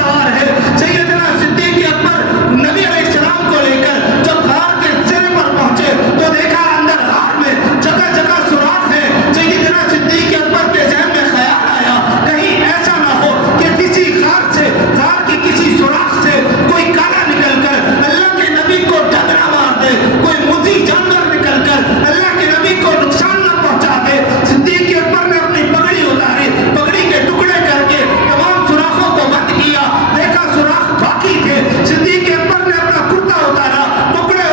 सवार है। सैयदना सिद्दीक अकबर नबी अलैहिस्सलाम को लेकर जब गार के सिरे पर पहुंचे तो देखा अंदर गार में जगह जगह सुराख है। सैयदना सिद्दीक अकबर के ज़हन में ख्याल आया, कहीं ऐसा ना हो कि किसी गार से, गार की किसी सुराख से कोई काला निकल कर अल्लाह के नबी को डगरा मार दे, कोई मुजी जानवर निकल कर अल्लाह के नबी को नुकसान न पहुंचा दे। सिद्दीक अकबर ने अपनी पगड़ी उतारी, पगड़ी के टुकड़े करके तमाम सुराखों को बंद किया। देखा सुराख बाकी थे। सिद्दीक अकबर ने अपना कुर्ता उतारा, टुकड़े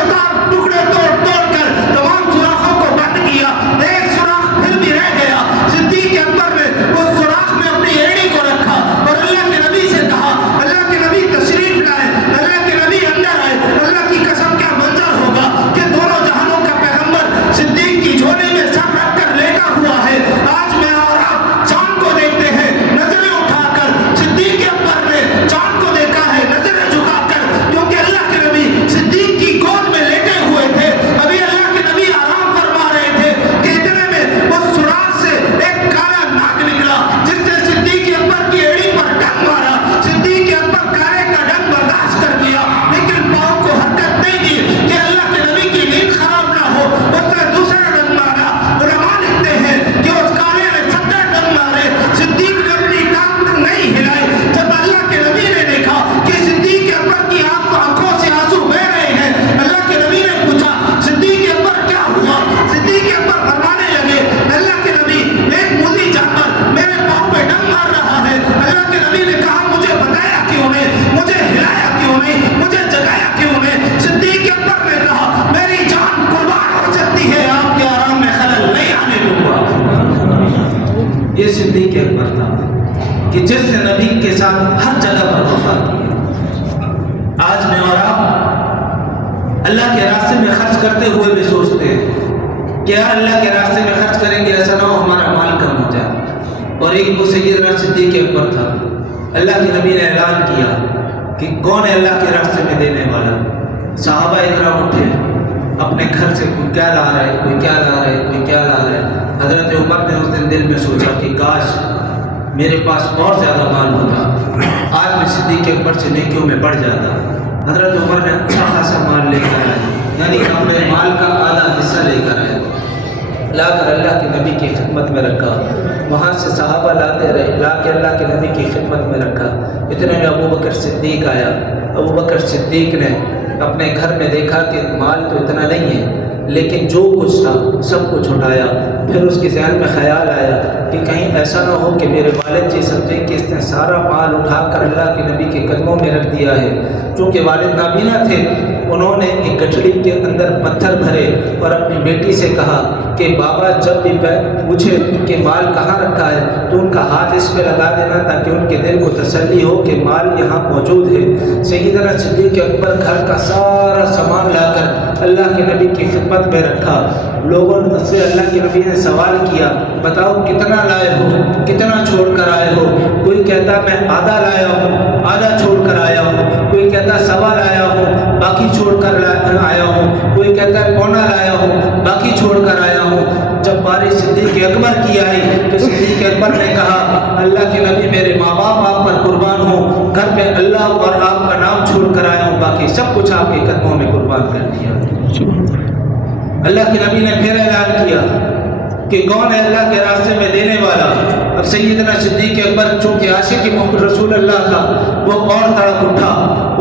तोड़ तोड़ कर तमाम सुराखों को बंद किया। एक सुराख फिर भी रह गया। सिद्दीक अकबर ने उस सुराख में अपनी एड़ी को रखा और अल्लाह के नबी से कहा, अल्लाह के नबी तशरीफ लाए, अल्लाह के नबी अंदर आए। अल्लाह की कसम क्या मंजर होगा कि दोनों जहानों का पैगंबर सिद्दीक की झोली में सर रख कर लेटा हुआ है। आज मैं और आप चांद को देखते हैं नजरें उठाकर, सिद्दीक अकबर ने चांद को देखा है नजरें झुकाकर, क्योंकि अल्लाह के नबी सिद्दीक की गोद में लेटे हुए थे। अभी अल्लाह के नबी आराम फरमा रहे थे कि इतने में उस सुराख से एक काला नाग निकला जिसने सिद्दीक अकबर की एड़ी पर डंग मारा। सिद्दीक अकबर काले का डंग बर्दाश्त कर लिया, लेकिन पाँव को हरकत नहीं की कि अल्लाह के नबी की नींद खराब ना हो। उसने दूसरा डंग मारा। उलमा लिखते हैं कि उस काले ने 70 डंग मारे, सिद्दीक ने अपनी टांग नहीं हिलाई। जब अल्लाह के नबी ने देखा कि सिद्दीक अकबर की आंखों से आंसू बह रहे हैं, अल्लाह के नबी ने पूछा, सिद्दीक अकबर क्या हुआ? सिद्दीक अकबर फरमाने लगे, अल्लाह के नबी एक मुजी जानवर मेरे पाँव पे डंग मार रहा है। अल्लाह के नबी ने कहा, मुझे बताया क्यों नहीं, मुझे हिलाया क्यों नहीं, मुझे जगाया क्यों नहीं? सिद्दीक अकबर ने कहा, मेरी जान कुर्बान हो सकती है, आपके आराम में खलल नहीं आने दूंगा। ये सिद्दीक अकबर था कि जिसने नबी के साथ हर जगह पर वफा की। आज मैं और आप अल्लाह के रास्ते में खर्च करते हुए भी सोचते हैं कि यार अल्लाह के रास्ते में खर्च करेंगे, ऐसा ना हो हमारा माल कम हो जाए। और एक वो सैयदना सिद्दीक अकबर था। अल्लाह के नबी ने ऐलान किया कि कौन है अल्लाह के रास्ते में देने वाला। सहाबा इकराम उठे, अपने घर से कोई क्या ला रहा है, कोई क्या ला रहा है, कोई क्या ला रहा है। हजरत उमर ने उस दिन दिल में सोचा कि काश मेरे पास और ज़्यादा माल होता, आज मैं सिद्दीक अकबर से नेकियों में बढ़ जाता। हजरत उमर ने अच्छा खासा माल लेकर आए, यानी अपने माल का आधा हिस्सा लेकर आए, लाकर अल्लाह के नबी की खिदमत में रखा। वहाँ से सहाबा लाते रहे, ला के अल्लाह के नबी की खिदमत में रखा। इतने में अबू बकर सिद्दीक आया। अबू बकर सिद्दीक ने अपने घर में देखा कि माल तो इतना नहीं है, लेकिन जो कुछ था सब कुछ उठाया। फिर उसके ज़हन में ख़याल आया कि कहीं ऐसा ना हो कि मेरे वालिद जी समझें कि इसने सारा माल उठाकर अल्लाह के नबी के कदमों में रख दिया है। चूँकि वालिद नाबीना थे, उन्होंने एक गठरी के अंदर पत्थर भरे और अपनी बेटी से कहा कि बाबा जब भी पूछे कि माल कहाँ रखा है तो उनका हाथ इस पे लगा देना ताकि उनके दिल को तसल्ली हो कि माल यहाँ मौजूद है। सैयदना सिद्दीक अकबर घर का सारा सामान लाकर अल्लाह के नबी की खिदमत में रखा। लोगों से अल्लाह के नबी ने सवाल किया, बताओ कितना लाए हो, कितना छोड़ कर आए हो? कोई कहता मैं आधा लाया हूँ, आधा छोड़ कर आया हूँ। कोई कहता सवा लाया हूँ, बाकी छोड़ कर आया हूँ। कोई कहता है पौना लाया हूँ, बाकी छोड़ कर आया हूँ। जब बारी सिद्दीक अकबर की आई तो सिद्दीक अकबर ने कहा, अल्लाह के नबी मेरे माँ बाप आप पर कुर्बान हो, घर पे अल्लाह और आपका नाम छोड़ कर आया हूँ, बाकी सब कुछ आपके कदमों में कुर्बान कर दिया। अल्लाह के नबी ने फिर ऐलान किया कि कौन है अल्लाह के रास्ते में देने वाला। अब सैयदना सिद्दीक अकबर चूँकि आशिक मोहम्मद रसूल अल्लाह था, वो और तड़प उठा।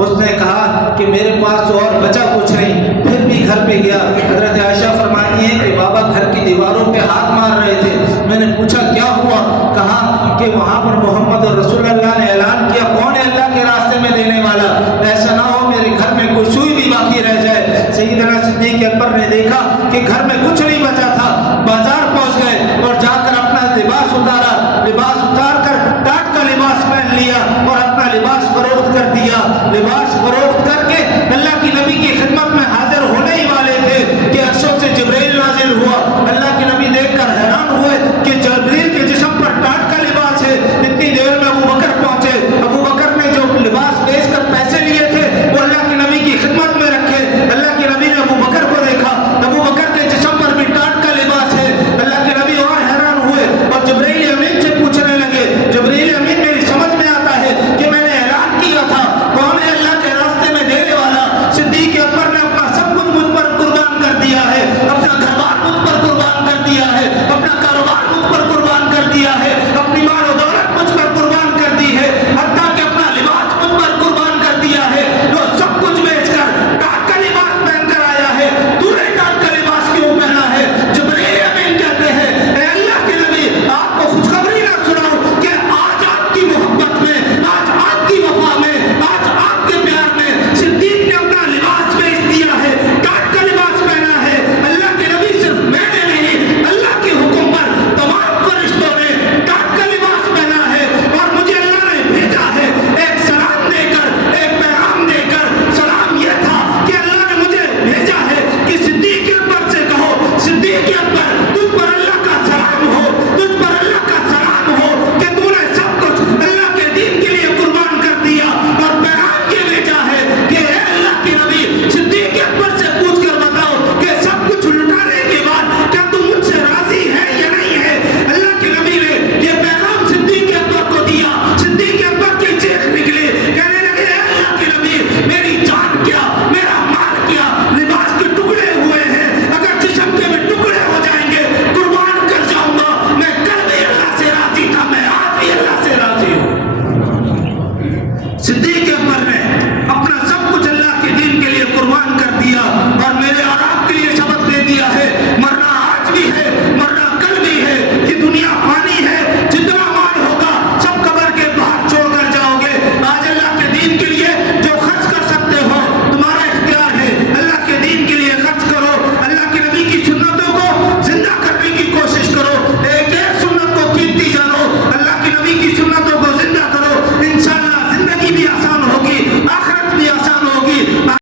उसने कहा कि मेरे पास तो और बचा कुछ नहीं, फिर भी घर पे गया। हजरत आयशा फरमाती है कि बाबा घर की दीवारों पे हाथ मार रहे थे। मैंने पूछा क्या हुआ? कहा कि वहाँ पर मोहम्मद रसूल अल्लाह ने ऐलान किया कौन है अल्लाह के रास्ते में देने वाला, ऐसा ना हो मेरे घर में कोई सुई भी बाकी रह जाए। सैयदना सिद्दीक अकबर ने देखा कि घर में कुछ नहीं बचा था, बाजार पहुंच गए और जाकर अपना लिबास उतारा। लिबास उतार कर टाट का लिबास पहन लिया और अपना लिबास फरोख्त कर दिया। लिबास फरोख्त करके अल्लाह की नबी की खिदमत में हाजिर होने ही वाले थे कि अर्शों से जिब्रील नाजिल हुआ। अल्लाह के नबी देखकर हैरान हुए कि जिब्रील के जिस्म पर टाट का लिबास है। इतनी देर में अबू बकर पहुंचे। अबू बकर ने जो लिबास बेचकर पैसे लिए थे वो अल्लाह के नबी की खिदमत में रखे। अल्लाह के नबी ने अबू बकर को देखा, अबू बकर के जिस्म पर भी टाट का लिबास है। صدیق